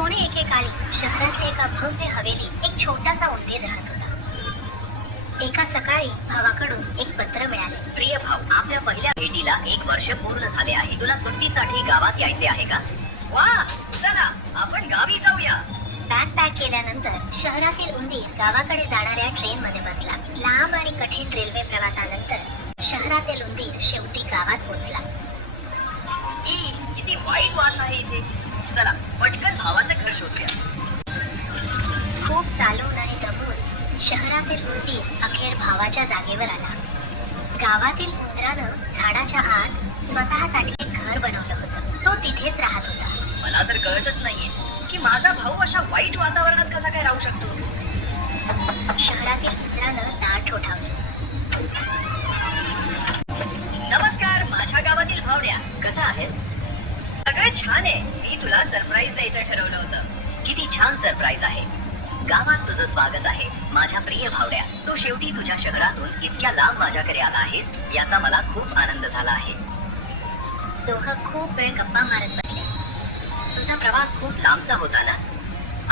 कोणी एकेकाळी शहरातल्या एका भव्य हवेलीत एक छोटासा उंदीर राहत होता. एका सकाळी भावाकडून एक पत्र मिळाले. प्रिय भाऊ, आपल्या पहिल्या भेटीला 1 वर्ष पूर्ण झाले आहे. तुला सुट्टीसाठी गावात यायचे आहे का? वा, चला आपण गावी जाऊया. बॅग पॅक केल्यानंतर शहरातील उंदीर गावाकडे जाणाऱ्या ट्रेन मध्ये बसला. लांब आणि कठीण रेल्वे प्रवासानंतर शहरातील उंदीर शेवटी गावात पोहोचला. किती वाईट वास आहे इथे. चला पटकन भावाचं घर शोधूया. खूप चालून आणि दमून शहरातील उंदीर अखेर भावाच्या जागेवर आला. गावातील उंदरानं झाडाच्या आत स्वतःसाठी एक घर बनवलं होतं. तो तिथेच राहत होता. मला तर कळतच नाहीये की माझा भाऊ अशा वाईट वातावरणात कसा काय राहू शकतो. शहरातील उंदरानं दार ठोठावलं. नमस्कार माझ्या गावातील भावड्या, कसा आहेस? सगळं छान आहे. मी तुला सरप्राईज द्यायचं ठरवलं होतं. किती छान सरप्राईज आहे. गावात तुझं स्वागत आहे माझ्या प्रिय भावड्या. तू शेवटी तुझ्या शहरातून इतक्या लांब माझ्याकडे आला आहेस याचा मला खूप आनंद झाला आहे. दोघं खूप वेळ गप्पा मारत बसले. तुझा प्रवास खूप लांबचा होता ना.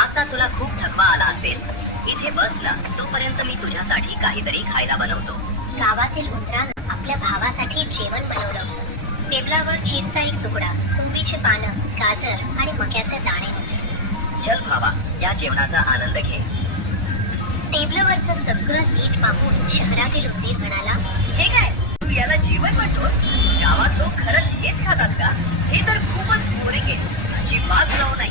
आता तुला खूप थकवा आला असेल. इथे बस ना, तोपर्यंत मी तुझ्यासाठी काहीतरी खायला बनवतो. गावातील उंदरानं आपल्या भावासाठी जेवण बनवलं होतं. टेबलावर चीजचा एक तुकडा, कुंभीची पानं, गाजर आणि मक्याचे दाणे होते. चल भावा, या जेवणाचा आनंद घे. टेबलवरचं सगळं नीट पाहून शहरातील उंदीर म्हणाला, हे काय, तू याला जेवण म्हणतोस? गावात लोक खरंच हेच खातात का? हे तर खूपच बोरिंग आहे. अजिबात जाऊ नाही.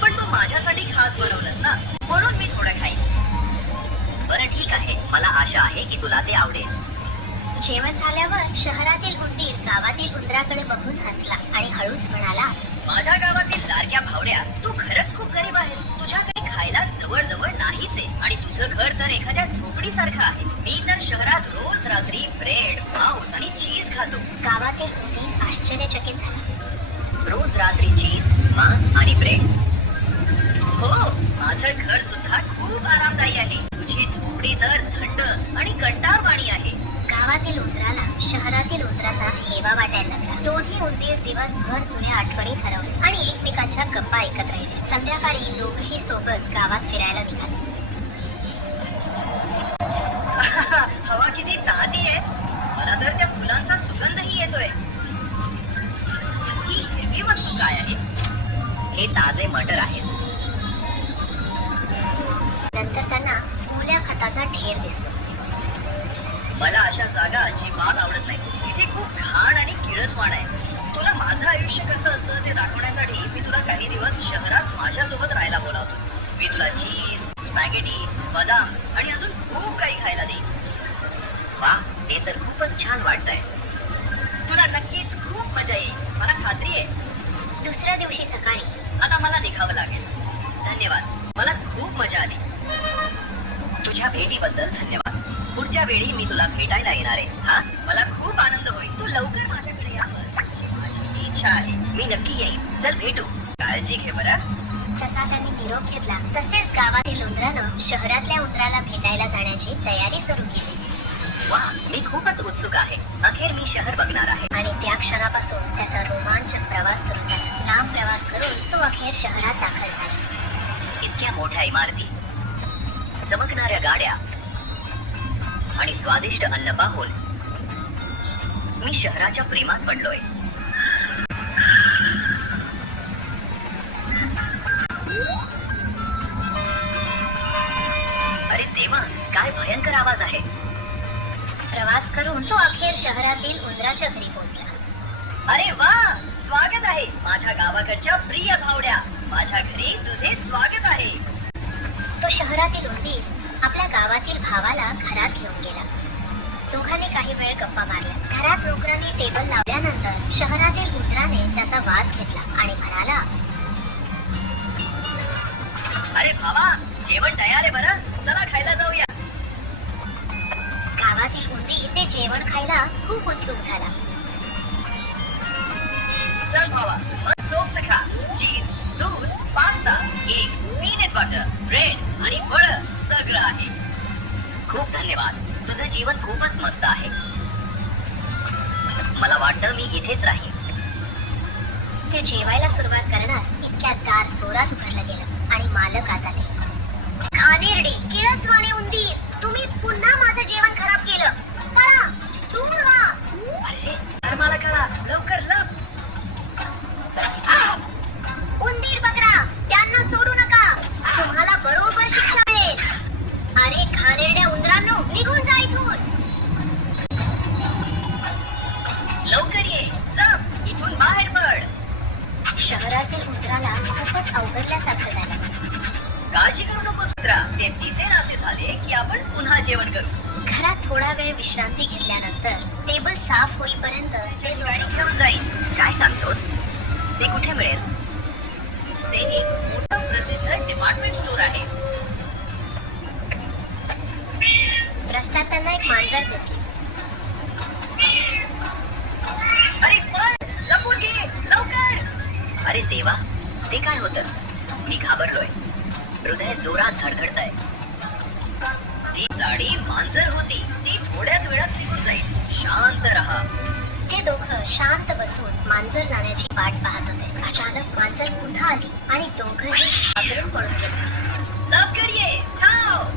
पण तू माझ्यासाठी खास बनवलंस ना, म्हणून मी थोडं खाईन. बरं ठीक आहे, मला आशा आहे की तुला ते आवडेल. जेवण झाल्यावर शहरातील उंदीर गावातील उंदराकडे बघून हसला आणि हळूच म्हणाला, माझ्या गावातील लाडक्या भावड्या, तू खरंच खूप गरीब आहेस. तुझ्याकडे खायला जवळ नाहीच आहे आणि तुझं घर तर एखाद्या झोपडीसारखं आहे. मी तर शहरात रोज रात्री ब्रेड, मांस आणि चीज खातो. गावातील उंदीर आश्चर्यचकित झाला. रोज रात्री चीज, मांस आणि ब्रेड? हो, माझं घर सुद्धा खूप आरामदायी आहे. तुझी झोपडी तर थंड आणि कंटाळवाणी आहे. गावातील उंदराला शहरातील उंदराचा हेवा वाटायला लागला. दोन्ही उंदीर दिवसभर जुन्या आठवणी ठरवले आणि एकमेकांच्या गप्पा ऐकत राहिले. संध्याकाळी दोघेही सोबत गावात फिरायला निघाले. हवा किती ताजी आहे. मला तर त्या फुलांचा सुगंधही येतोय. ही हिरवी वस्तू काय आहे? हे ताजे मटर आहेत. नंतर त्यांना ओल्या खताचा ढेर दिसतो. मला अशा जागा अजिबात आवडत नाही. इथे खूप घाण आणि किळसवाण आहे. तुला माझं आयुष्य कसं असतं ते दाखवण्यासाठी मी तुला काही दिवस शहरात माझ्यासोबत राहायला बोलावतो. मी तुला चीज, स्पॅगेटी, बदाम आणि अजून खूप काही खायला देईन. वा, ते तर खूपच छान वाटतंय. तुला नक्कीच खूप मजा येईल, मला खात्री आहे. दुसऱ्या दिवशी सकाळी, आता मला निघावं लागेल. धन्यवाद, मला खूप मजा आली. तुझ्या भेटीबद्दल धन्यवाद. पुढच्या वेळी मी तुला भेटायला येणार आहे. हा, मला खूप आनंद होईल. तू लवकर माझ्याकडे या. माझी इच्छा आहे. मी नक्की येईन. चल भेटू. काळजी घे बरं. जसा त्यांनी निरोप घेतला तसेच गावातील उंदरानं शहरातल्या उंदराला भेटायला जाण्याची तयारी सुरू केली. वा, मी खूपच उत्सुक आहे. अखेर मी शहर बघणार आहे. आणि त्या क्षणापासून त्याचा रोमांचक प्रवास सुरू झाला. लांब प्रवास करून तो अखेर शहरात दाखल झाला. इतक्या मोठ्या इमारती, चमकणाऱ्या गाड्या आणि स्वादिष्ट अन्न पाहून मी शहराच्या प्रेमात पडलोय. अरे देवा, काय भयंकर आवाज आहे. प्रवास करून तो अखेर शहरातील उंदराच्या घरी पोहोचला. अरे वा, स्वागत आहे माझ्या गावाकडच्या प्रिय भावड्या. माझ्या घरी तुझे स्वागत आहे. तो शहरातील उंदीर आपल्या गावातील भावाला घरात घेऊन गेला. दोघांनी काही वेळ गप्पा मारल्या. घरात नोकरांनी टेबल लावल्यानंतर शहरातील उंदराने त्याचा वास घेतला आणि म्हणाला, अरे भावा, जेवण तयार आहे बरं. चला खायला जाऊया. गावातील उंदीर ते जेवण खायला खूप उत्सुक झाला. चल भावा, मनसोक्त खा. चीज, दूध, pasta, cake, peanut butter, bread आणि फळं सगळं आहे. खूप धन्यवाद. तुझं जीवन खूपच मस्त आहे. मला वाटतं मी इथेच राहीन. ते जेवायला सुरुवात करणार इतक्यात दार किळसवाणे उंदीर, तुम्ही पुन्हा माझं जेवण खराब केलं. पळा, दूर व्हा. अरे धर्माला करा, लवकर लप. उंदीर बकरा, त्यांना सोडू नका. तुम्हाला बरोबर शिक्षा मिळेल. अरे घाणेरड्या उंदरांनो, निघून जा इथून. लवकर ये, लप, इथून बाहेर पड. शहरातील उंदराला खूपच अवघडल्यासारखं झालं. काळजी करू नकोस मित्रा, ते दिसेनासे झाले की आपण पुन्हा जेवण करू. घरात थोडा वेळ विश्रांती घेतल्यानंतर टेबल साफ होईपर्यंत ते गाडी घेऊन जाईल. काय सांगतोस? ते कुठे मिळेल? ते एक मोठं प्रसिद्ध डिपार्टमेंट स्टोर आहे. रस्त्यात त्यांना एक मांजर दिसली. अरे पण लपून घे लवकर. अरे देवा, ते काय होतं? मी घाबरलोय. हृदय जोरात धडधडतंय. ती जाडी मांजर होती. ती थोड्याच वेळात निघून जाईल. शांत रहा. ते दोघं शांत बसून मांजर जाण्याची वाट पाहत होते. अचानक मांजर पुन्हा आली आणि दोघंही घाबरून पळून गेले. लवकर ये, थांब.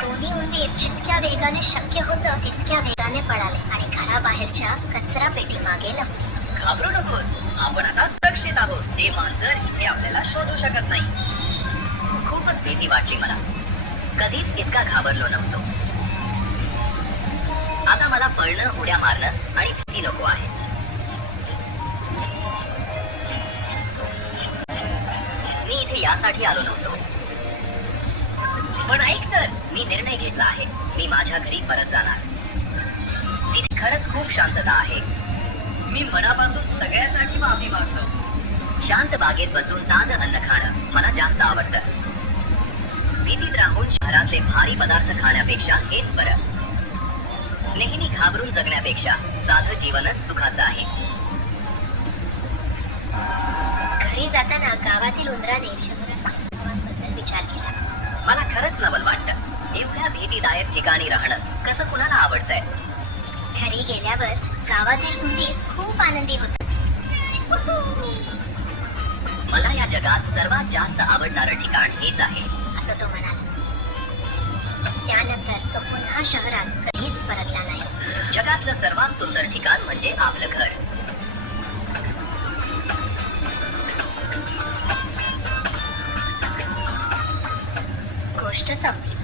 दोन्ही उंदीर जितक्या वेगाने शक्य होतं तितक्या वेगाने पळाले आणि घराबाहेरच्या कचरा पेटी मागे लपले. घाबरू नकोस, आपण आता सुरक्षित आहोत. ते मांजर इथे आपल्याला शोधू शकत नाही. खूपच भीती वाटली मला. कधीच इतका घाबरलो नव्हतो. आता मला पळणं, उड्या मारणं आणि भीती नको आहे. मी इथे यासाठी आलो नव्हतो. पण ऐक तर, मी निर्णय घेतला आहे. मी माझ्या घरी परत जाणार. तिथे खरंच खूप शांतता आहे. मी मनापासून सगळ्यासाठी माफी मागतो. शांत बागेत बसून ताजं अन्न खाणं मला जास्त आवडतं. भीतीत राहून शहरातले भारी पदार्थ खाण्यापेक्षा हेच बरं. नेहमी घाबरून जगण्यापेक्षा साधं जीवनच सुखाचं आहे. घरी जाताना गावातील उंदराने शहराबद्दल विचार केला. मला खरंच नवल वाटतं. एवढ्या भीतीदायक ठिकाणी राहणं कसं कुणाला आवडतंय? घरी गेल्यावर गावातील उंदीर खूप आनंदी होते. मला या जगात सर्वात जास्त आवडणारं ठिकाण हेच आहे, असं तो म्हणाला. त्यानंतर तो पुन्हा शहरात कधीच परतला नाही. जगातलं सर्वात सुंदर ठिकाण म्हणजे आपलं घर. गोष्ट संपली.